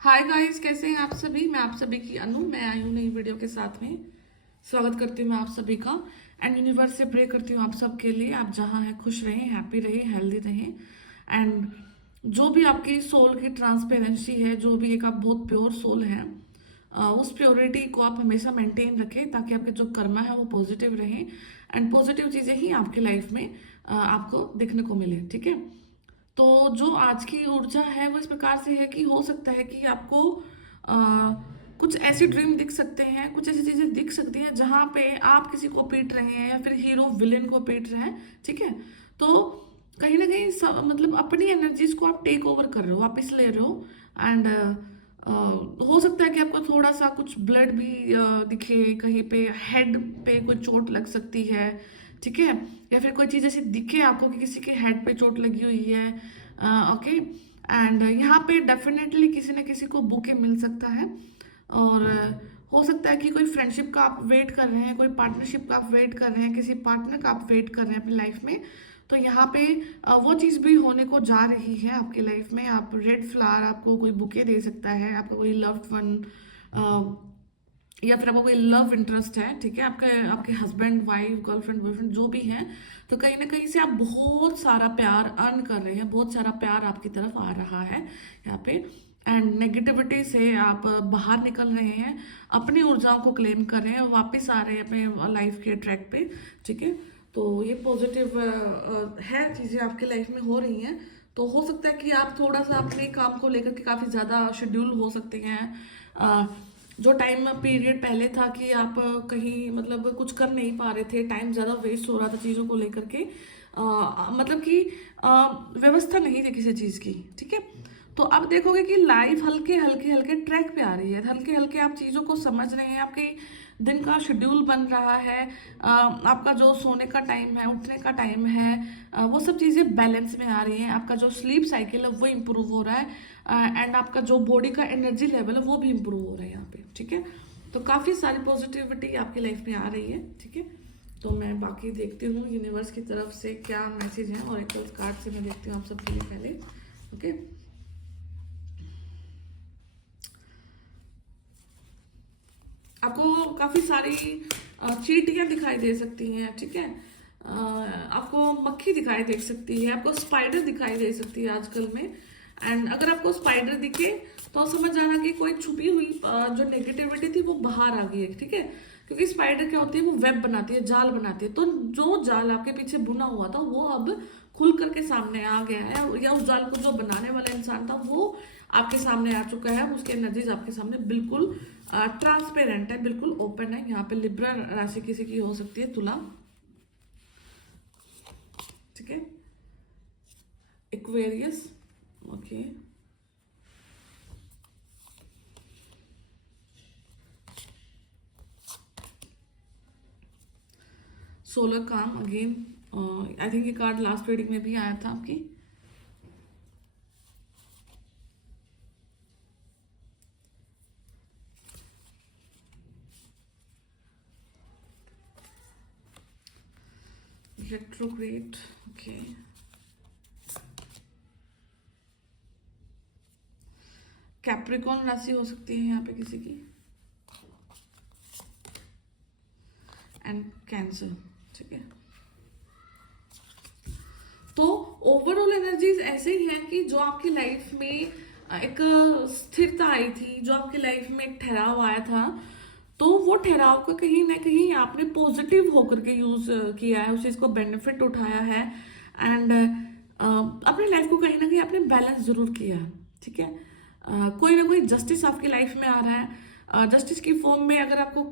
Hi guys, कैसे हैं आप सभी। मैं आप सभी की अनु, मैं आई हूँ नई वीडियो के साथ में। स्वागत करती हूँ मैं आप सभी का। एंड यूनिवर्स से प्रे करती हूँ आप सबके लिए, आप जहाँ हैं खुश रहें, हैप्पी रहें, हेल्दी रहें। एंड जो भी आपकी सोल की ट्रांसपेरेंसी है, जो भी एक आप बहुत प्योर सोल है, उस प्योरिटी को आप हमेशा मेंटेन रखें ताकि आपके जो कर्मा है वो पॉजिटिव रहें। एंड पॉजिटिव चीज़ें ही आपकी लाइफ में आपको देखने को मिले, ठीक है। तो जो आज की ऊर्जा है वो इस प्रकार से है कि हो सकता है कि आपको अ, कुछ ऐसी ड्रीम दिख सकते हैं, कुछ ऐसी चीजें दिख सकती हैं जहां पे आप किसी को पीट रहे हैं या फिर हीरो विलेन को पीट रहे हैं, ठीक है। तो कहीं ना कहीं मतलब अपनी एनर्जीज को आप टेक ओवर कर रहे हो, वापिस ले रहे हो। एंड हो सकता है कि आपको थोड़ा सा कुछ ब्लड भी दिखे, कहीं पे हेड पे कोई चोट लग सकती है, ठीक है। या फिर कोई चीज़ ऐसी दिखे आपको कि किसी के हेड पे चोट लगी हुई है, ओके। एंड यहाँ पे डेफिनेटली किसी न किसी को बुके मिल सकता है। और हो सकता है कि कोई फ्रेंडशिप का आप वेट कर रहे हैं, कोई पार्टनरशिप का आप वेट कर रहे हैं, किसी पार्टनर का आप वेट कर रहे हैं अपनी लाइफ में। तो यहाँ पे वो चीज़ भी होने को जा रही है आपकी लाइफ में। आप रेड फ्लावर, आपको कोई बुके दे सकता है, आपका कोई लव्ड वन, या फिर आपको कोई लव इंटरेस्ट है, ठीक है, आपके आपके हस्बैंड वाइफ गर्लफ्रेंड बॉयफ्रेंड जो भी हैं। तो कहीं ना कहीं से आप बहुत सारा प्यार अर्न कर रहे हैं, बहुत सारा प्यार आपकी तरफ आ रहा है यहाँ पे। एंड नेगेटिविटी से आप बाहर निकल रहे हैं, अपनी ऊर्जाओं को क्लेम कर रहे हैं, वापस आ रहे हैं अपने लाइफ के ट्रैक पे, ठीक है। तो ये पॉजिटिव है, चीज़ें आपके लाइफ में हो रही हैं। तो हो सकता है कि आप थोड़ा सा अपने काम को लेकर के काफ़ी ज़्यादा शेड्यूल हो सकते हैं। जो टाइम पीरियड पहले था कि आप कहीं मतलब कुछ कर नहीं पा रहे थे, टाइम ज़्यादा वेस्ट हो रहा था चीज़ों को लेकर के, मतलब कि व्यवस्था नहीं थी किसी चीज़ की, ठीक है। तो अब देखोगे कि लाइफ हल्के हल्के हल्के ट्रैक पे आ रही है, हल्के हल्के आप चीज़ों को समझ रहे हैं, आपके दिन का शेड्यूल बन रहा है, आपका जो सोने का टाइम है, उठने का टाइम है, वो सब चीज़ें बैलेंस में आ रही हैं, आपका जो स्लीप साइकिल है वो इम्प्रूव हो रहा है। एंड आपका जो बॉडी का एनर्जी लेवल है वो भी इम्प्रूव हो रहा है यहाँ पे, ठीक है। तो काफ़ी सारी पॉजिटिविटी आपकी लाइफ में आ रही है, ठीक है। तो मैं बाकी देखती हूँ यूनिवर्स की तरफ से क्या मैसेज है, और एक कार्ड से मैं देखती हूँ आप सबके लिए पहले, ओके। आपको काफी सारी चींटियां दिखाई दे सकती हैं, ठीक है। आपको मक्खी दिखाई दे सकती है, आपको स्पाइडर दिखाई दे सकती है आजकल में। एंड अगर आपको स्पाइडर दिखे तो समझ जाना कि कोई छुपी हुई जो नेगेटिविटी थी वो बाहर आ गई है, ठीक है। क्योंकि स्पाइडर क्या होती है, वो वेब बनाती है, जाल बनाती है। तो जो जाल आपके पीछे बुना हुआ था वो अब खुल करके सामने आ गया है, या उस जाल को जो बनाने वाला इंसान था वो आपके सामने आ चुका है। उसकी एनर्जीज आपके सामने बिल्कुल ट्रांसपेरेंट है, बिल्कुल ओपन है। यहाँ पे लिब्रा राशि किसी की हो सकती है, तुला, ठीक है, एक्वेरियस, ओके, सोलर काम अगेन। आई थिंक ये कार्ड लास्ट रीडिंग में भी आया था आपकी। Retrograde, okay. कैप्रिकॉन राशि हो सकती है यहाँ पे किसी की, एंड कैंसर, ठीक है। तो ओवरऑल एनर्जीज ऐसे ही हैं कि जो आपकी लाइफ में एक स्थिरता आई थी, जो आपकी लाइफ में एक ठहराव आया था, तो वो ठहराव को कहीं ना कहीं आपने पॉजिटिव होकर के यूज किया है, उस चीज को बेनिफिट उठाया है। एंड अपनी लाइफ को कहीं ना कहीं आपने बैलेंस जरूर किया है, ठीक है। कोई ना कोई जस्टिस आपकी लाइफ में आ रहा है, जस्टिस की फॉर्म में। अगर आपको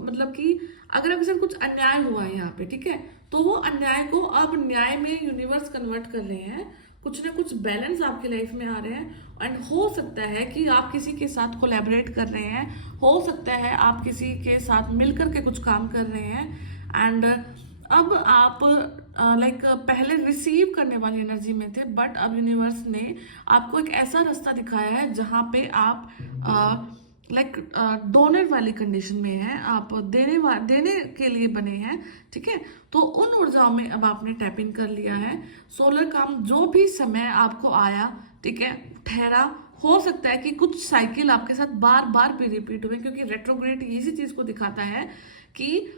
मतलब कि अगर आपके साथ कुछ अन्याय हुआ है यहाँ पे, ठीक है, तो वो अन्याय को अब न्याय में यूनिवर्स कन्वर्ट कर रहे हैं। कुछ ना कुछ बैलेंस आपकी लाइफ में आ रहे हैं। एंड हो सकता है कि आप किसी के साथ कोलैबोरेट कर रहे हैं, हो सकता है आप किसी के साथ मिलकर के कुछ काम कर रहे हैं। एंड अब आप लाइक पहले रिसीव करने वाली एनर्जी में थे, बट अब यूनिवर्स ने आपको एक ऐसा रास्ता दिखाया है जहाँ पे आप लाइक डोनर वाली कंडीशन में है, आप देने के लिए बने हैं, ठीक है। तो उन ऊर्जाओं में अब आपने टैप इन कर लिया है। सोलर काम जो भी समय आपको आया, ठीक है, ठहरा, हो सकता है कि कुछ साइकिल आपके साथ बार बार भी रिपीट हुए, क्योंकि रेट्रोग्रेड इसी चीज को दिखाता है कि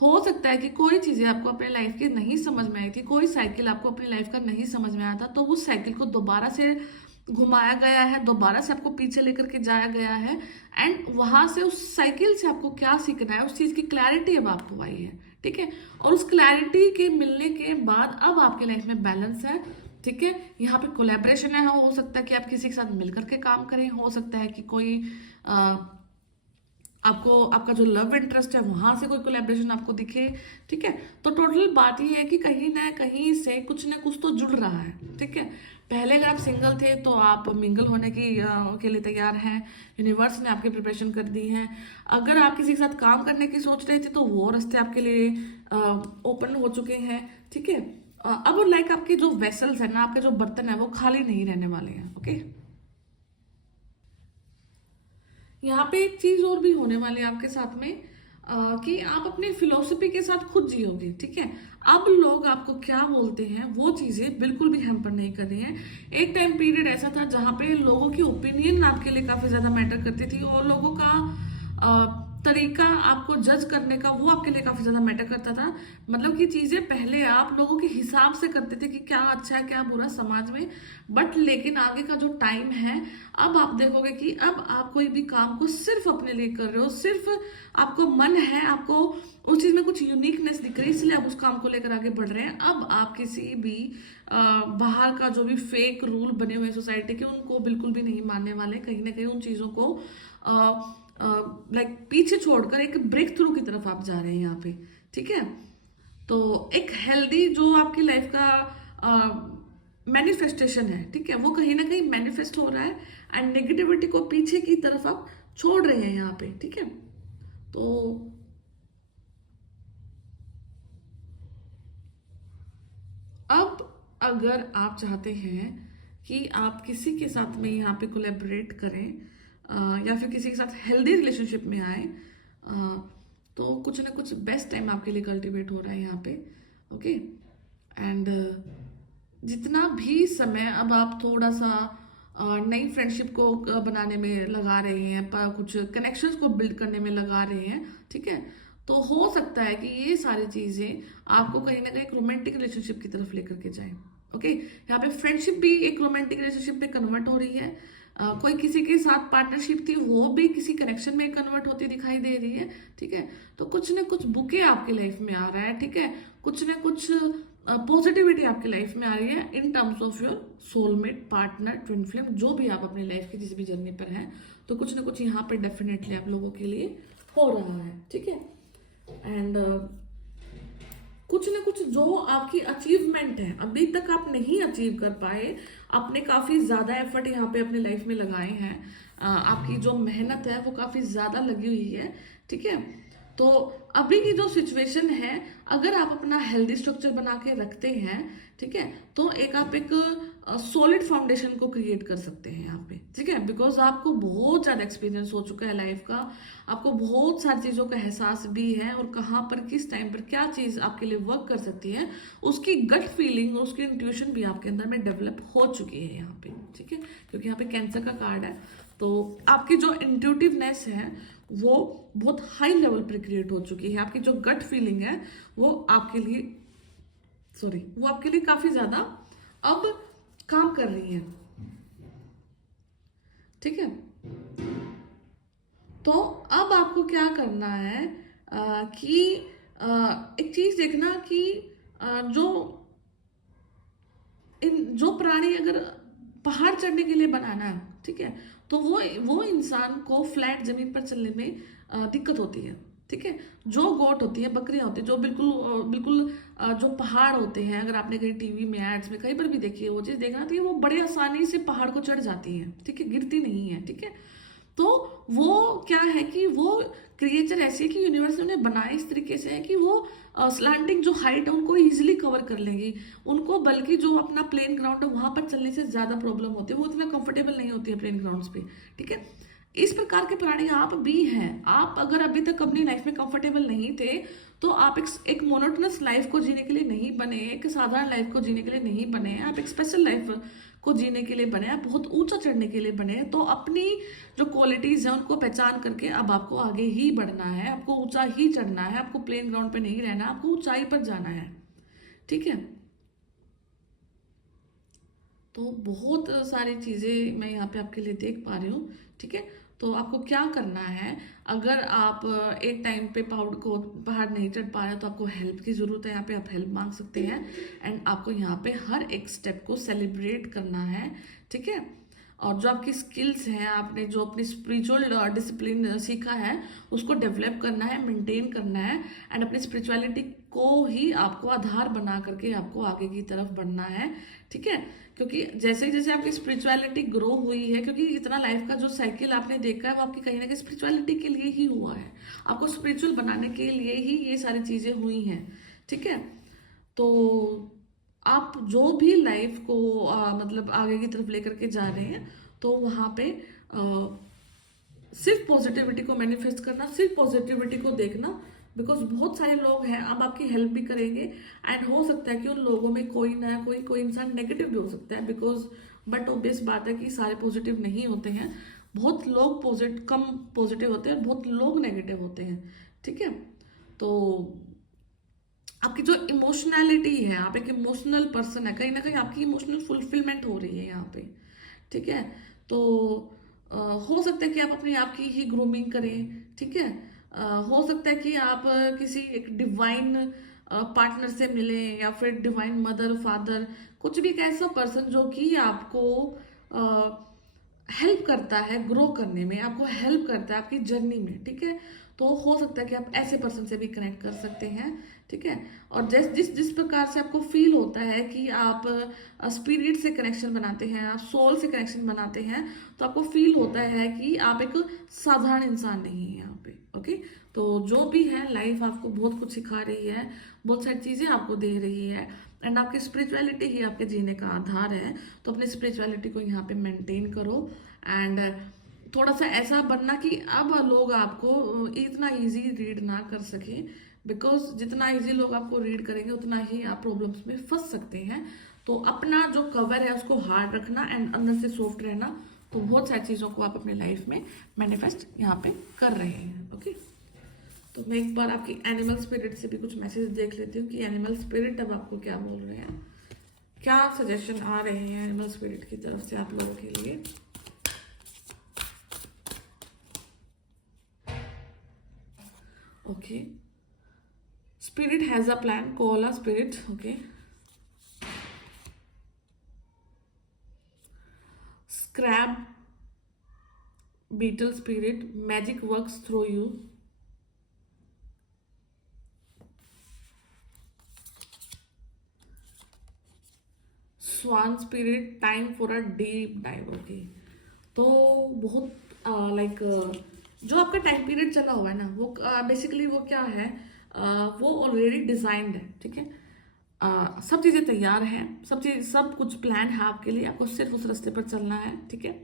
हो सकता है कि कोई चीजें आपको अपने लाइफ की नहीं समझ में आई थी, कोई साइकिल आपको अपनी लाइफ का नहीं समझ में आया था, तो उस साइकिल को दोबारा से घुमाया गया है, दोबारा से आपको पीछे लेकर के जाया गया है, एंड वहां से उस साइकिल से आपको क्या सीखना है उस चीज की क्लैरिटी अब आपको आई है। ठीक है, और उस क्लैरिटी के मिलने के बाद अब आपके लाइफ में बैलेंस है। ठीक है, यहाँ पे कोलैबोरेशन है, हो सकता है कि आप किसी के साथ मिलकर के काम करें, हो सकता है कि कोई आपको आपका जो लव इंटरेस्ट है वहां से कोई कोलैबोरेशन आपको दिखे। ठीक है, तो टोटल बात ये है कि कहीं ना कहीं से कुछ ना कुछ तो जुड़ रहा है। ठीक है, पहले अगर आप सिंगल थे तो आप मिंगल होने के लिए तैयार हैं, यूनिवर्स ने आपकी प्रिपरेशन कर दी है। अगर आप किसी के साथ काम करने की सोच रहे थे तो वो रास्ते आपके लिए ओपन हो चुके हैं। ठीक है, अब लाइक आपके जो वेसल्स है ना, आपके जो बर्तन है वो खाली नहीं रहने वाले हैं। ओके, यहाँ पे एक चीज और भी होने वाली है आपके साथ में, कि आप अपनी फिलोसफी के साथ खुद जियोगे। ठीक है, अब लोग आपको क्या बोलते हैं वो चीजें बिल्कुल भी हैम्पर नहीं कर रही हैं। एक टाइम पीरियड ऐसा था जहाँ पे लोगों की ओपिनियन आपके लिए काफी ज्यादा मैटर करती थी, और लोगों का तरीका आपको जज करने का वो आपके लिए काफी ज्यादा मैटर करता था। मतलब कि चीजें पहले आप लोगों के हिसाब से करते थे कि क्या अच्छा है क्या बुरा समाज में, बट लेकिन आगे का जो टाइम है अब आप देखोगे कि अब आप कोई भी काम को सिर्फ अपने लिए कर रहे हो, सिर्फ आपको मन है, आपको उस चीज में कुछ यूनिकनेस दिख रही है, इसलिए आप उस काम को लेकर आगे बढ़ रहे हैं। अब आप किसी भी बाहर का जो भी फेक रूल बने हुए सोसाइटी के उनको बिल्कुल भी नहीं मानने वाले, कहीं ना कहीं उन चीजों को लाइक पीछे छोड़कर एक ब्रेक थ्रू की तरफ आप जा रहे हैं यहाँ पे। ठीक है, तो एक हेल्दी जो आपकी लाइफ का मैनिफेस्टेशन है, ठीक है, वो कहीं ना कहीं मैनिफेस्ट हो रहा है, एंड नेगेटिविटी को पीछे की तरफ आप छोड़ रहे हैं यहाँ पे। ठीक है, तो अब अगर आप चाहते हैं कि आप किसी के साथ में यहाँ पे कोलैबोरेट करें, या फिर किसी के साथ हेल्दी रिलेशनशिप में आए, तो कुछ ना कुछ बेस्ट टाइम आपके लिए कल्टीवेट हो रहा है यहाँ पे। ओके, एंड जितना भी समय अब आप थोड़ा सा नई फ्रेंडशिप को बनाने में लगा रहे हैं, कुछ कनेक्शंस को बिल्ड करने में लगा रहे हैं। ठीक है, तो हो सकता है कि ये सारी चीजें आपको कहीं ना कहीं एक रोमांटिक रिलेशनशिप की तरफ लेकर के जाए। ओके, यहाँ पे फ्रेंडशिप भी एक रोमांटिक रिलेशनशिप में कन्वर्ट हो रही है, कोई किसी के साथ पार्टनरशिप थी वो भी किसी कनेक्शन में कन्वर्ट होती दिखाई दे रही है। ठीक है, तो कुछ ना कुछ बुके आपकी लाइफ में आ रहा है। ठीक है, कुछ ना कुछ पॉजिटिविटी आपकी लाइफ में आ रही है in terms of your soulmate, partner, twin flame, जो भी आप अपनी लाइफ की जिस भी जर्नी पर हैं, तो कुछ ना कुछ यहाँ पे डेफिनेटली आप लोगों के लिए हो रहा है। ठीक है, एंड कुछ ना कुछ जो आपकी अचीवमेंट है अभी तक आप नहीं अचीव कर पाए, आपने काफी ज्यादा एफर्ट यहाँ पे अपने लाइफ में लगाए हैं, आपकी जो मेहनत है वो काफी ज्यादा लगी हुई है। ठीक है, तो अभी की जो सिचुएशन है, अगर आप अपना हेल्दी स्ट्रक्चर बना के रखते हैं, ठीक है, तो आप एक सॉलिड फाउंडेशन को क्रिएट कर सकते हैं यहाँ पे। ठीक है, बिकॉज आपको बहुत ज्यादा एक्सपीरियंस हो चुका है लाइफ का, आपको बहुत सारी चीजों का एहसास भी है, और कहाँ पर किस टाइम पर क्या चीज आपके लिए वर्क कर सकती है उसकी गट फीलिंग, उसकी इंट्यूशन भी आपके अंदर में डेवलप हो चुकी है यहाँ पे। ठीक है, क्योंकि यहाँ पे कैंसर का कार्ड है, तो आपकी जो इंट्यूटिवनेस है वो बहुत हाई लेवल पर क्रिएट हो चुकी है। आपकी जो गट फीलिंग है वो आपके लिए काफी ज्यादा अब काम कर रही है। ठीक है, तो अब आपको क्या करना है, कि एक चीज देखना कि जो प्राणी अगर पहाड़ चढ़ने के लिए बनाना है, ठीक है, तो वो इंसान को फ्लैट जमीन पर चलने में दिक्कत होती है। ठीक है, जो गोट होती है, बकरियां होती है, जो बिल्कुल जो पहाड़ होते हैं, अगर आपने कहीं टीवी में एड्स में कहीं पर भी देखी है वो चीज देखना थी, वो बड़े आसानी से पहाड़ को चढ़ जाती है। ठीक है, गिरती नहीं है। ठीक है, तो वो क्या है कि वो क्रिएचर ऐसी है कि यूनिवर्स ने उन्हें बनाया इस तरीके से है कि वो स्लांटिंग जो हाइट है उनको इजीली कवर कर लेंगी, उनको बल्कि जो अपना प्लेन ग्राउंड है वहां पर चलने से ज्यादा प्रॉब्लम होती है, वो इतना कंफर्टेबल नहीं होती है प्लेन ग्राउंड्स पे। ठीक है, इस प्रकार के प्राणी आप भी हैं। आप अगर अभी तक अपनी लाइफ में कंफर्टेबल नहीं थे तो आप एक मोनोटोनस लाइफ को जीने के लिए नहीं बने, एक साधारण लाइफ को जीने के लिए नहीं बने, आप एक स्पेशल लाइफ को जीने के लिए बने हैं, बहुत ऊंचा चढ़ने के लिए बने हैं। तो अपनी जो क्वालिटीज है उनको पहचान करके अब आपको आगे ही बढ़ना है, आपको ऊंचा ही चढ़ना है, आपको प्लेन ग्राउंड पे नहीं रहना, आपको ऊंचाई पर जाना है। ठीक है, तो बहुत सारी चीज़ें मैं यहाँ पे आपके लिए देख पा रही हूँ। ठीक है, तो आपको क्या करना है, अगर आप एक टाइम पे पहाड़ नहीं चढ़ पा रहे तो आपको हेल्प की ज़रूरत है। यहाँ पे आप हेल्प मांग सकते हैं एंड आपको यहाँ पे हर एक स्टेप को सेलिब्रेट करना है। ठीक है, और जो आपकी स्किल्स हैं, आपने जो अपनी स्पिरिचुअल डिसिप्लिन सीखा है उसको डेवलप करना है, मेंटेन करना है एंड अपनी स्पिरिचुअलिटी को ही आपको आधार बना करके आपको आगे की तरफ बढ़ना है। ठीक है, क्योंकि जैसे जैसे आपकी स्पिरिचुअलिटी ग्रो हुई है, क्योंकि इतना लाइफ का जो साइकिल आपने देखा है वो आपकी कहीं ना कहीं स्पिरिचुअलिटी के लिए ही हुआ है, आपको स्पिरिचुअल बनाने के लिए ही ये सारी चीज़ें हुई हैं। ठीक है, तो आप जो भी लाइफ को मतलब आगे की तरफ लेकर के जा रहे हैं तो वहाँ पे सिर्फ पॉजिटिविटी को मैनिफेस्ट करना, सिर्फ पॉजिटिविटी को देखना, बिकॉज बहुत सारे लोग हैं, अब आपकी हेल्प भी करेंगे एंड हो सकता है कि उन लोगों में कोई ना कोई इंसान नेगेटिव भी हो सकता है, बिकॉज बट ऑब्वियस बात है कि सारे पॉजिटिव नहीं होते हैं, बहुत लोग कम पॉजिटिव होते हैं, बहुत लोग नेगेटिव होते हैं। ठीक है, तो आपकी जो इमोशनैलिटी है, आप एक इमोशनल पर्सन है, कहीं ना कहीं आपकी इमोशनल फुलफिलमेंट हो रही है यहाँ पे। ठीक है, तो हो सकता है कि आप अपने आप की ही ग्रूमिंग करें। ठीक है, हो सकता है कि आप किसी एक डिवाइन पार्टनर से मिलें या फिर डिवाइन मदर फादर, कुछ भी एक ऐसा पर्सन जो कि आपको हेल्प करता है ग्रो करने में, आपको हेल्प करता है आपकी जर्नी में। ठीक है, तो हो सकता है कि आप ऐसे पर्सन से भी कनेक्ट कर सकते हैं। ठीक है, और जिस जिस प्रकार से आपको फील होता है कि आप स्पिरिट से कनेक्शन बनाते हैं, आप सोल से कनेक्शन बनाते हैं, तो आपको फील होता है कि आप एक साधारण इंसान नहीं है यहाँ पे। ओके, तो जो भी है लाइफ आपको बहुत कुछ सिखा रही है, बहुत सारी चीज़ें आपको दे रही है एंड आपकी स्पिरिचुअलिटी ही आपके जीने का आधार है। तो अपनी स्पिरिचुअलिटी को यहाँ पे मेंटेन करो एंड थोड़ा सा ऐसा बनना कि अब लोग आपको इतना इजी रीड ना कर सकें, बिकॉज जितना इजी लोग आपको रीड करेंगे उतना ही आप प्रॉब्लम्स में फंस सकते हैं। तो अपना जो कवर है उसको हार्ड रखना एंड अंदर से सॉफ्ट रहना, तो बहुत सारी चीज़ों को आप अपने लाइफ में मैनिफेस्ट यहाँ पे कर रहे हैं। ओके, तो मैं एक बार आपकी एनिमल स्पिरिट से भी कुछ मैसेज देख लेती हूँ कि एनिमल स्पिरिट अब आपको क्या बोल रहे हैं, क्या सजेशन आ रहे हैं एनिमल स्पिरिट की तरफ से आप लोगों के लिए। Okay, spirit has a plan, call a spirit. Okay, scrap beetle spirit, magic works through you. Swan spirit, time for a deep dive. Okay, तो बहुत लाइक जो आपका टाइम पीरियड चला हुआ है ना, वो बेसिकली वो क्या है, वो ऑलरेडी डिजाइंड है। ठीक है, सब चीज़ें तैयार हैं, सब कुछ प्लान है आपके लिए, आपको सिर्फ उस रास्ते पर चलना है। ठीक है,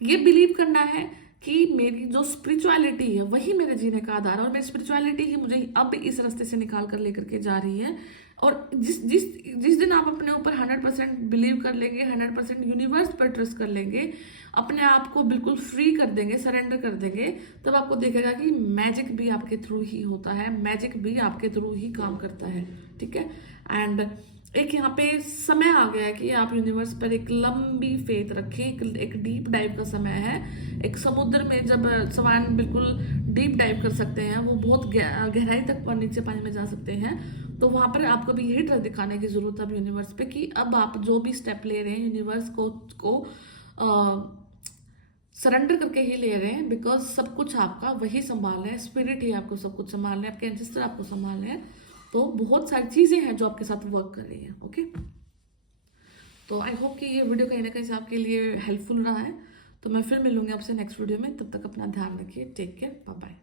ये बिलीव करना है कि मेरी जो स्पिरिचुअलिटी है वही मेरे जीने का आधार है और मेरी स्पिरिचुअलिटी ही मुझे अब इस रास्ते से निकाल कर लेकर के जा रही है। और जिस जिस जिस दिन आप अपने ऊपर 100% बिलीव कर लेंगे, 100% यूनिवर्स पर ट्रस्ट कर लेंगे, अपने आप को बिल्कुल फ्री कर देंगे, सरेंडर कर देंगे, तब आपको देखेगा कि मैजिक भी आपके थ्रू ही होता है, मैजिक भी आपके थ्रू ही काम करता है। ठीक है, एंड एक यहाँ पे समय आ गया है कि आप यूनिवर्स पर एक लंबी फेथ रखें, एक डीप डाइव का समय है। एक समुद्र में जब सवान बिल्कुल डीप डाइव कर सकते हैं, वो बहुत गहराई तक नीचे पानी में जा सकते हैं, तो वहां पर आपको भी यही ट्रस्ट दिखाने की जरूरत है अब यूनिवर्स पे कि अब आप जो भी स्टेप ले रहे हैं यूनिवर्स को सरेंडर करके ही ले रहे हैं, बिकॉज सब कुछ आपका वही संभाल रहे हैं, स्पिरिट ही आपको सब कुछ संभाल रहे हैं, आपके एंसेस्टर आपको संभाल रहे हैं। तो बहुत सारी चीज़ें हैं जो आपके साथ वर्क कर रही हैं। ओके, तो आई होप कि ये वीडियो कहीं ना कहीं से आपके लिए हेल्पफुल रहा है। तो मैं फिर मिलूंगी आपसे नेक्स्ट वीडियो में, तब तक अपना ध्यान रखिए, टेक केयर, बाय बाय।